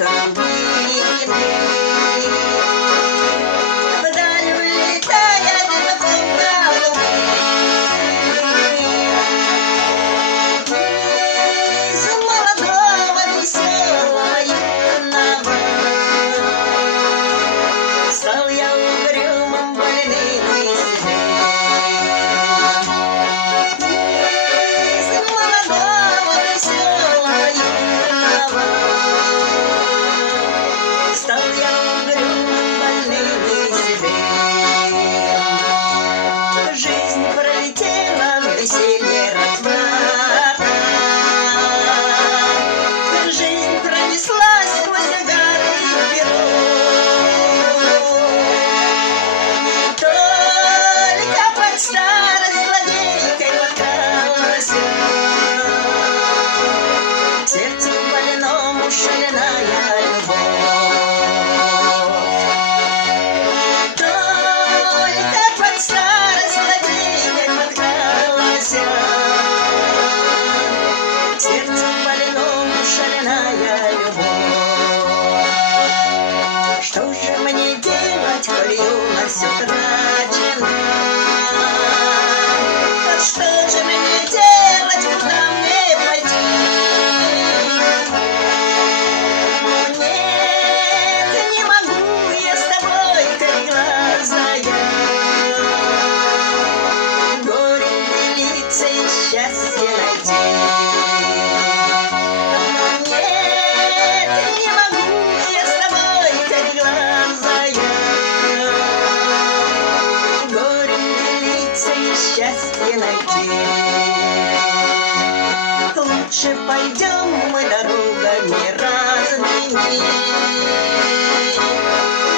рубины. Вдаль улетает дымком голубым. Из молодого веселого юного стал я угрюмым, больным и седым. Из молодого веселого юного стал я угрюмым, больным и седым. Жизнь пролетела в веселье разврата. Жизнь пронеслась сквозь горы и перов. Только под старость злодейкой подкралась к сердцу больному шальная любовь. Только под старость злодейкой подкралась к сердцу больному шальная любовь. Что же мне делать, коль юность утрачена? Что же мне делать, куда мне пойти? Нет, не могу я с тобой, кореглазая, горем делиться и счастье найти. Нет, не могу я с тобой, кореглазая, горем делиться и счастье найти. Лучше пойдем мы дорогами разными,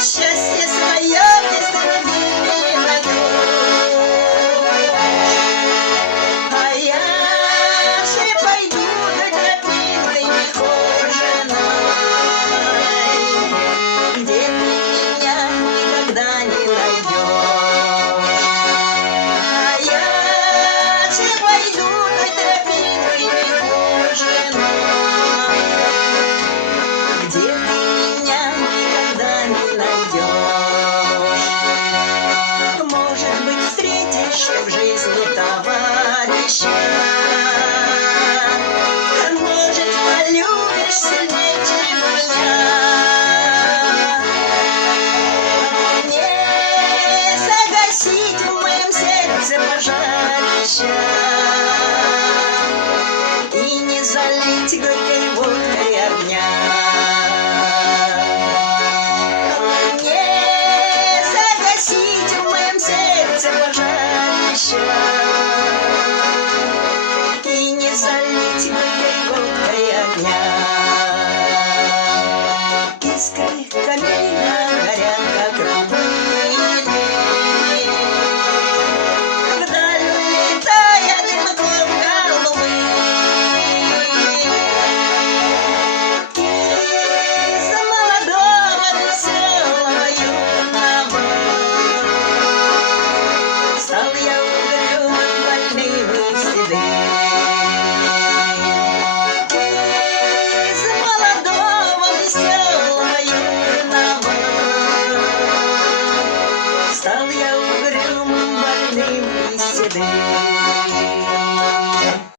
счастье свое без другими найдешь. А я же пойду до тропинкой нехоженой, где ты меня никогда не найдешь. А я же пойду до тропинкой нехоженой, где ты меня никогда не найдешь. Может быть, встретишь в жизни товарища, может, полюбишь сильнее, чем меня. Не загасить в моем сердце пожарища и не залить горькой водкой огня. Не загасить в моем сердце пожарища и не залить горькой водкой огня. Искры камина горят, как рубины. Вдаль улетая дымком голубым. Из молодого веселого юного стал я угрюмым, больным и седым. Из молодого веселого юного стал я угрюмым, больным и седым.